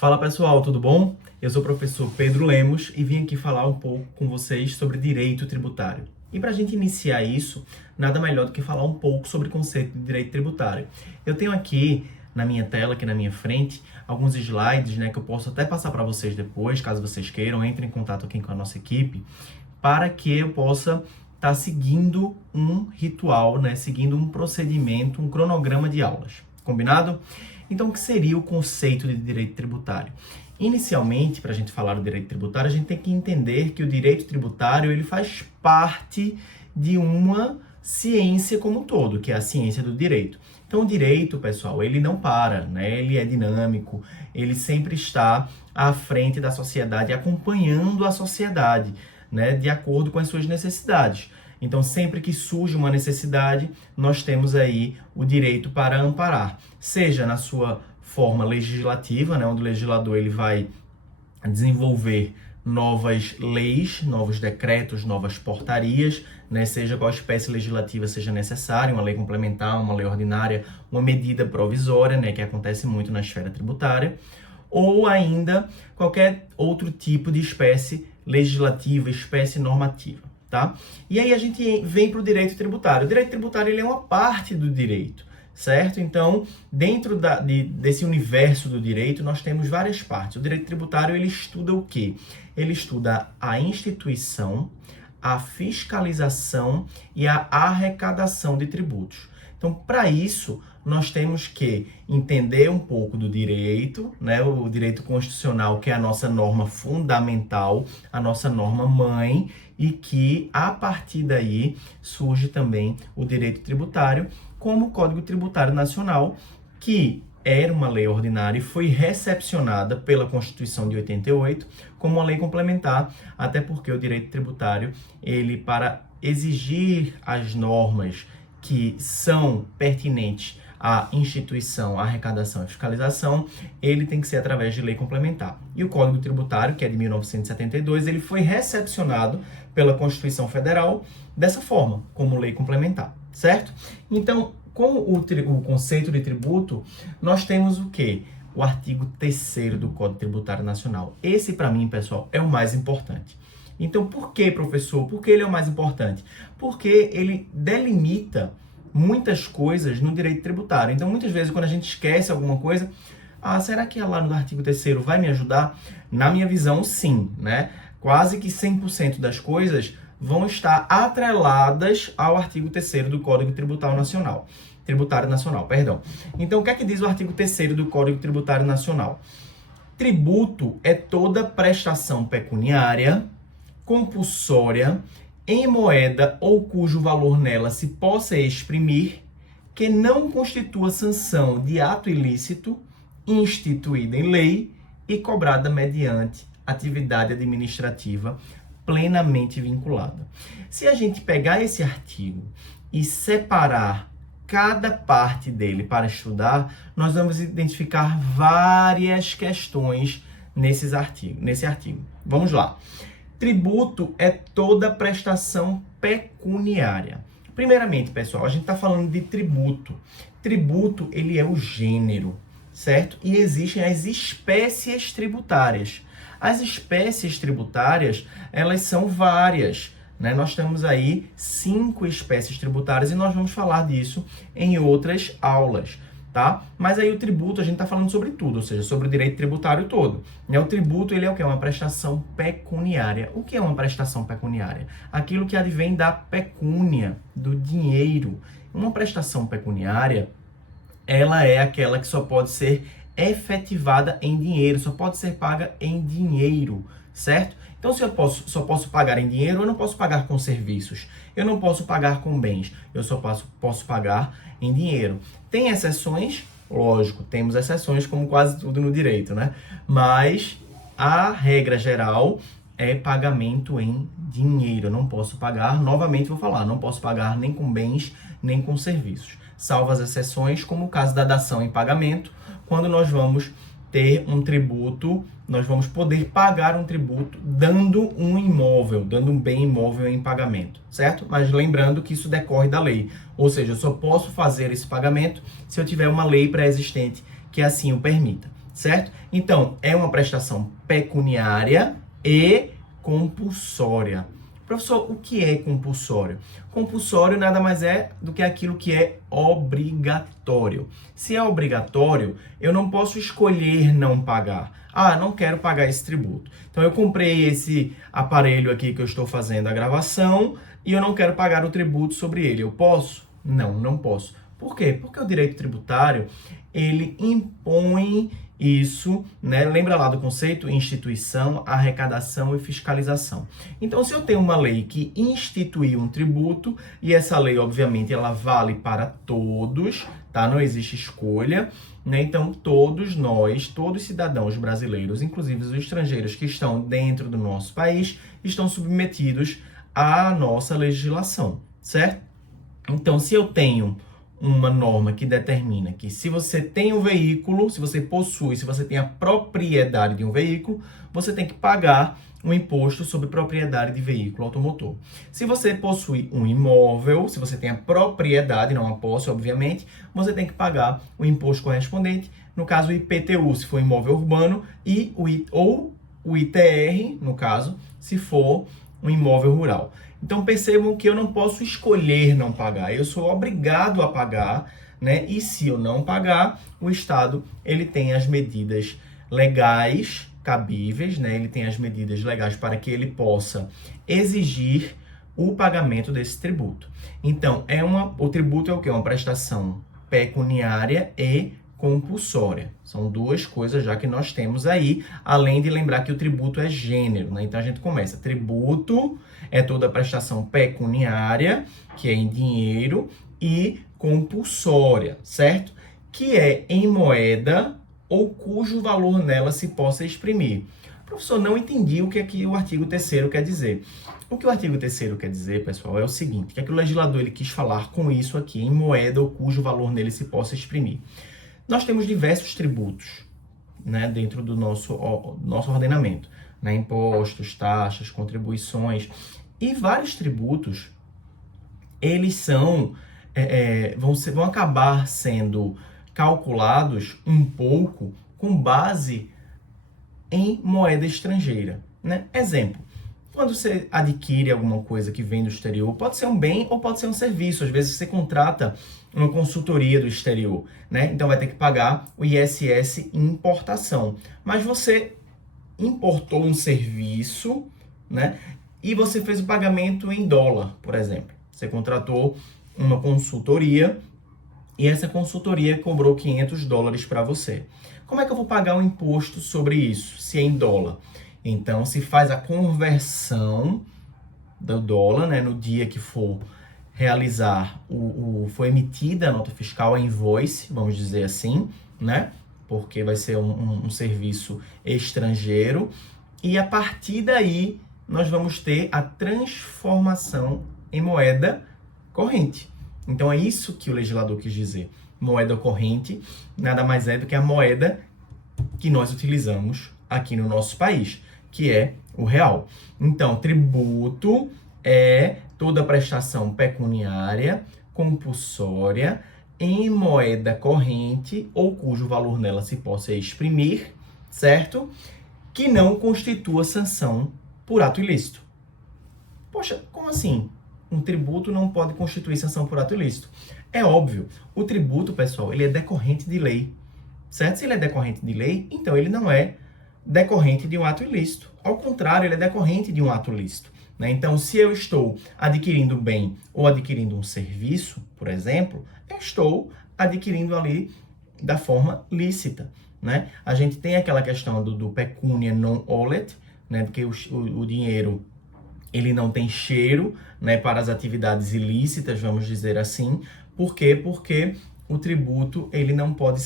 Fala pessoal, tudo bom? Eu sou o professor Pedro Lemos e vim aqui falar um pouco com vocês sobre direito tributário. E para a gente iniciar isso, nada melhor do que falar um pouco sobre o conceito de direito tributário. Eu tenho aqui na minha tela, aqui na minha frente, alguns slides, que eu posso até passar para vocês depois, caso vocês queiram, entrem em contato aqui com a nossa equipe, para que eu possa estar seguindo um ritual, seguindo um procedimento, um cronograma de aulas. Combinado? Então, o que seria o conceito de direito tributário? Inicialmente, para a gente falar do direito tributário, a gente tem que entender que o direito tributário ele faz parte de uma ciência como um todo, que é a ciência do direito. Então, o direito, pessoal, ele não para, ele é dinâmico, ele sempre está à frente da sociedade, acompanhando a sociedade, de acordo com as suas necessidades. Então, sempre que surge uma necessidade, nós temos aí o direito para amparar, seja na sua forma legislativa, onde o legislador ele vai desenvolver novas leis, novos decretos, novas portarias, seja qual espécie legislativa seja necessária, uma lei complementar, uma lei ordinária, uma medida provisória, que acontece muito na esfera tributária, ou ainda qualquer outro tipo de espécie legislativa, espécie normativa. Tá? E aí a gente vem para o direito tributário. O direito tributário ele é uma parte do direito, certo? Então, dentro desse universo do direito, nós temos várias partes. O direito tributário ele estuda o quê? Ele estuda a instituição, a fiscalização e a arrecadação de tributos. Então, para isso, nós temos que entender um pouco do direito, o direito constitucional, que é a nossa norma fundamental, a nossa norma mãe, e que, a partir daí, surge também o direito tributário, como o Código Tributário Nacional, que era uma lei ordinária e foi recepcionada pela Constituição de 88 como uma lei complementar, até porque o direito tributário, ele, para exigir as normas que são pertinentes à instituição, à arrecadação e fiscalização, ele tem que ser através de lei complementar. E o Código Tributário, que é de 1972, ele foi recepcionado pela Constituição Federal dessa forma, como lei complementar, certo? Então, com o conceito de tributo, nós temos o quê? O artigo 3º do Código Tributário Nacional. Esse, para mim, pessoal, é o mais importante. Então, por que, professor? Por que ele é o mais importante? Porque ele delimita muitas coisas no direito tributário. Então, muitas vezes, quando a gente esquece alguma coisa, será que lá no artigo 3º vai me ajudar? Na minha visão, sim, Quase que 100% das coisas vão estar atreladas ao artigo 3º do Código Tributário Nacional. Então, o que é que diz o artigo 3º do Código Tributário Nacional? Tributo é toda prestação pecuniária, compulsória, em moeda ou cujo valor nela se possa exprimir, que não constitua sanção de ato ilícito, instituída em lei e cobrada mediante atividade administrativa plenamente vinculada. Se a gente pegar esse artigo e separar cada parte dele para estudar, nós vamos identificar várias questões nesse artigo. Vamos lá. Tributo é toda prestação pecuniária. Primeiramente, pessoal, a gente está falando de tributo. Tributo, ele é o gênero, certo? E existem as espécies tributárias. As espécies tributárias, elas são várias, Nós temos aí 5 espécies tributárias e nós vamos falar disso em outras aulas, tá? Mas aí o tributo, a gente está falando sobre tudo, ou seja, sobre o direito tributário todo. O tributo, ele é o quê? Uma prestação pecuniária. O que é uma prestação pecuniária? Aquilo que advém da pecúnia, do dinheiro. Uma prestação pecuniária, ela é aquela que só pode ser efetivada em dinheiro, só pode ser paga em dinheiro, certo? Então, se eu só posso pagar em dinheiro, eu não posso pagar com serviços, eu não posso pagar com bens, eu só posso pagar em dinheiro. Tem exceções? Lógico, temos exceções como quase tudo no direito, Mas a regra geral é pagamento em dinheiro. Eu não posso pagar, novamente vou falar, não posso pagar nem com bens, nem com serviços. Salvo as exceções, como o caso da dação em pagamento, quando nós vamos ter um tributo, nós vamos poder pagar um tributo dando um imóvel, dando um bem imóvel em pagamento, certo? Mas lembrando que isso decorre da lei, ou seja, eu só posso fazer esse pagamento se eu tiver uma lei pré-existente que assim o permita, certo? Então, é uma prestação pecuniária e compulsória. Professor, o que é compulsório? Compulsório nada mais é do que aquilo que é obrigatório. Se é obrigatório, eu não posso escolher não pagar. Ah, não quero pagar esse tributo. Então eu comprei esse aparelho aqui que eu estou fazendo a gravação e eu não quero pagar o tributo sobre ele. Eu posso? Não, não posso. Por quê? Porque o direito tributário, ele impõe isso, né? Lembra lá do conceito? Instituição, arrecadação e fiscalização. Então, se eu tenho uma lei que instituiu um tributo, e essa lei, obviamente, ela vale para todos, tá? Não existe escolha, né? Então, todos nós, todos os cidadãos brasileiros, inclusive os estrangeiros que estão dentro do nosso país, estão submetidos à nossa legislação, certo? Então, se eu tenho uma norma que determina que se você tem um veículo, se você possui, se você tem a propriedade de um veículo, você tem que pagar um imposto sobre propriedade de veículo automotor. Se você possui um imóvel, se você tem a propriedade, não a posse, obviamente, você tem que pagar o imposto correspondente, no caso o IPTU, se for imóvel urbano, e ou o ITR, no caso, se for um imóvel rural. Então percebam que eu não posso escolher não pagar, eu sou obrigado a pagar, né? E se eu não pagar, o Estado ele tem as medidas legais cabíveis, né? Ele tem as medidas legais para que ele possa exigir o pagamento desse tributo. Então, o tributo é o quê? Uma prestação pecuniária e compulsória. São duas coisas já que nós temos aí, além de lembrar que o tributo é gênero, né? Então a gente começa, tributo é toda prestação pecuniária, que é em dinheiro, e compulsória, certo? Que é em moeda ou cujo valor nela se possa exprimir. Professor, não entendi o que é que o artigo 3º quer dizer. O que o artigo 3º quer dizer, pessoal, é o seguinte, que é que o legislador ele quis falar com isso aqui, em moeda ou cujo valor nele se possa exprimir. Nós temos diversos tributos, né, dentro do nosso ordenamento, né, impostos, taxas, contribuições, e vários tributos, eles vão acabar sendo calculados um pouco com base em moeda estrangeira, né? Exemplo, quando você adquire alguma coisa que vem do exterior, pode ser um bem ou pode ser um serviço. Às vezes você contrata uma consultoria do exterior, né? Então vai ter que pagar o ISS importação. Mas você importou um serviço, né? E você fez o pagamento em dólar, por exemplo. Você contratou uma consultoria e essa consultoria cobrou $500 para você. Como é que eu vou pagar o imposto sobre isso, se é em dólar? Então, se faz a conversão do dólar, né, no dia que for realizar, foi emitida a nota fiscal, a invoice, vamos dizer assim, né? Porque vai ser um serviço estrangeiro. E a partir daí, nós vamos ter a transformação em moeda corrente. Então, é isso que o legislador quis dizer. Moeda corrente nada mais é do que a moeda que nós utilizamos aqui no nosso país, que é o real. Então, tributo é toda prestação pecuniária, compulsória, em moeda corrente ou cujo valor nela se possa exprimir, certo? Que não constitua sanção por ato ilícito. Poxa, como assim? Um tributo não pode constituir sanção por ato ilícito. É óbvio, o tributo, pessoal, ele é decorrente de lei, certo? Se ele é decorrente de lei, então ele não é decorrente de um ato ilícito. Ao contrário, ele é decorrente de um ato lícito, né? Então, se eu estou adquirindo bem ou adquirindo um serviço, por exemplo, eu estou adquirindo ali da forma lícita, né? A gente tem aquela questão do pecunia non olet, né? Porque o dinheiro ele não tem cheiro, né, para as atividades ilícitas, vamos dizer assim. Por quê? Porque o tributo ele não pode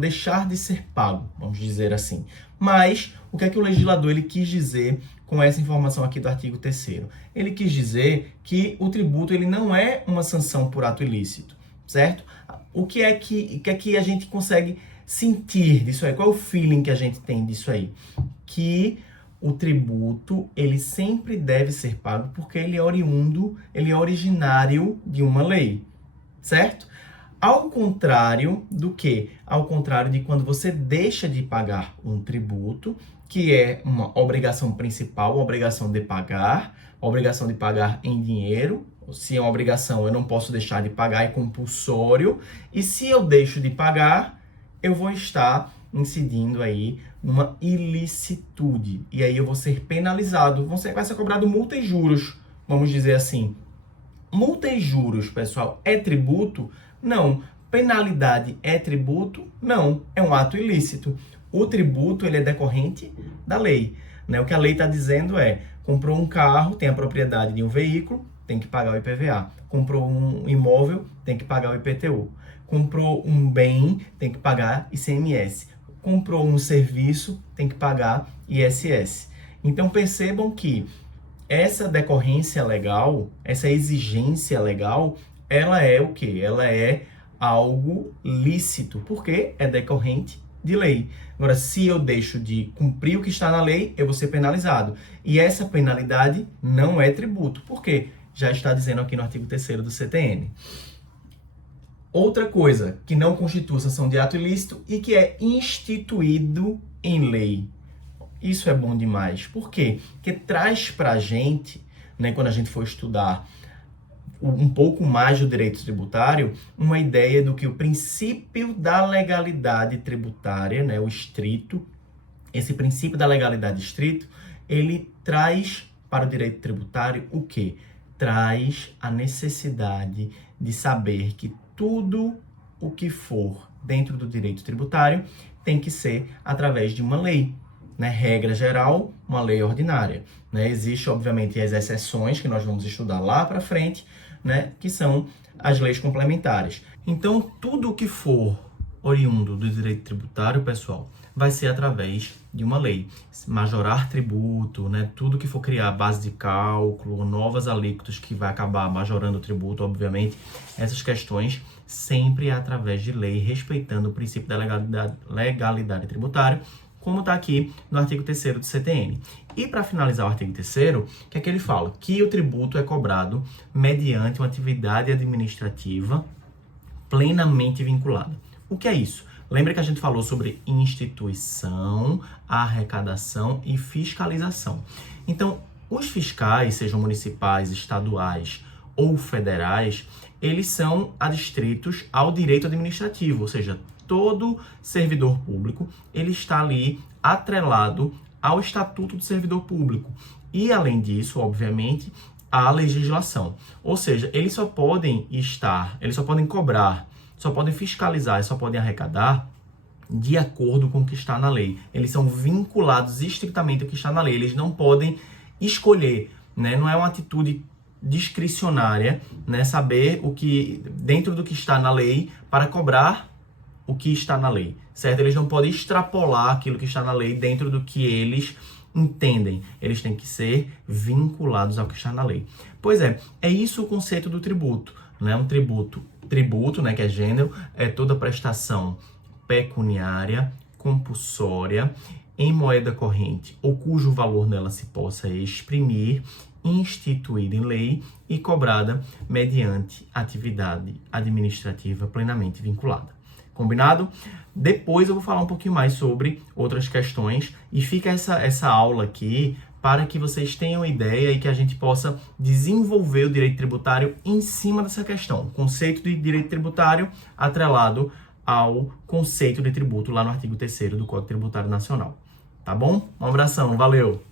deixar de ser pago, vamos dizer assim. Mas o que é que o legislador ele quis dizer com essa informação aqui do artigo 3º? Ele quis dizer que o tributo ele não é uma sanção por ato ilícito, certo? O que é que a gente consegue sentir disso aí? Qual é o feeling que a gente tem disso aí? Que o tributo, ele sempre deve ser pago porque ele é originário de uma lei, certo? Ao contrário do que? Ao contrário de quando você deixa de pagar um tributo, que é uma obrigação principal, uma obrigação de pagar em dinheiro. Se é uma obrigação, eu não posso deixar de pagar, é compulsório. E se eu deixo de pagar, eu vou estar incidindo aí numa ilicitude. E aí eu vou ser penalizado. Vai ser cobrado multa e juros, vamos dizer assim. Multa e juros, pessoal, é tributo? Não. Penalidade é tributo? Não. É um ato ilícito. O tributo, ele é decorrente da lei, né? O que a lei está dizendo é, comprou um carro, tem a propriedade de um veículo, tem que pagar o IPVA. Comprou um imóvel, tem que pagar o IPTU. Comprou um bem, tem que pagar ICMS. Comprou um serviço, tem que pagar ISS. Então percebam que essa decorrência legal, essa exigência legal, ela é o quê? Ela é algo lícito, porque é decorrente de lei. Agora, se eu deixo de cumprir o que está na lei, eu vou ser penalizado. E essa penalidade não é tributo. Por quê? Já está dizendo aqui no artigo 3º do CTN. Outra coisa que não constitui sanção de ato ilícito e que é instituído em lei. Isso é bom demais. Por quê? Porque traz pra gente, né, quando a gente for estudar um pouco mais do direito tributário, uma ideia do que o princípio da legalidade tributária, né, o estrito, esse princípio da legalidade estrito, ele traz para o direito tributário o quê? Traz a necessidade de saber que tudo o que for dentro do direito tributário tem que ser através de uma lei. Né, regra geral, uma lei ordinária. Né? Existe, obviamente, as exceções que nós vamos estudar lá para frente, né, que são as leis complementares. Então, tudo o que for oriundo do direito tributário, pessoal, vai ser através de uma lei. Majorar tributo, né, tudo que for criar base de cálculo, novas alíquotas que vai acabar majorando o tributo, obviamente, essas questões sempre é através de lei, respeitando o princípio da legalidade tributária, como está aqui no artigo 3º do CTN. E para finalizar o artigo 3º, o que é que ele fala? Que o tributo é cobrado mediante uma atividade administrativa plenamente vinculada. O que é isso? Lembra que a gente falou sobre instituição, arrecadação e fiscalização. Então, os fiscais, sejam municipais, estaduais ou federais, eles são adstritos ao direito administrativo, ou seja, todo servidor público, ele está ali atrelado ao Estatuto do Servidor Público. E, além disso, obviamente, à legislação. Ou seja, eles só podem cobrar, só podem fiscalizar, só podem arrecadar de acordo com o que está na lei. Eles são vinculados estritamente ao que está na lei. Eles não podem escolher, né? Não é uma atitude discricionária, né? Saber o que, dentro do que está na lei, para cobrar o que está na lei, certo? Eles não podem extrapolar aquilo que está na lei dentro do que eles entendem. Eles têm que ser vinculados ao que está na lei. Pois é isso o conceito do tributo, né? Um tributo, né, que é gênero, é toda prestação pecuniária, compulsória, em moeda corrente ou cujo valor nela se possa exprimir, instituída em lei e cobrada mediante atividade administrativa plenamente vinculada. Combinado? Depois eu vou falar um pouquinho mais sobre outras questões e fica essa aula aqui para que vocês tenham ideia e que a gente possa desenvolver o direito tributário em cima dessa questão. O conceito de direito tributário atrelado ao conceito de tributo lá no artigo 3º do Código Tributário Nacional. Tá bom? Um abração, valeu!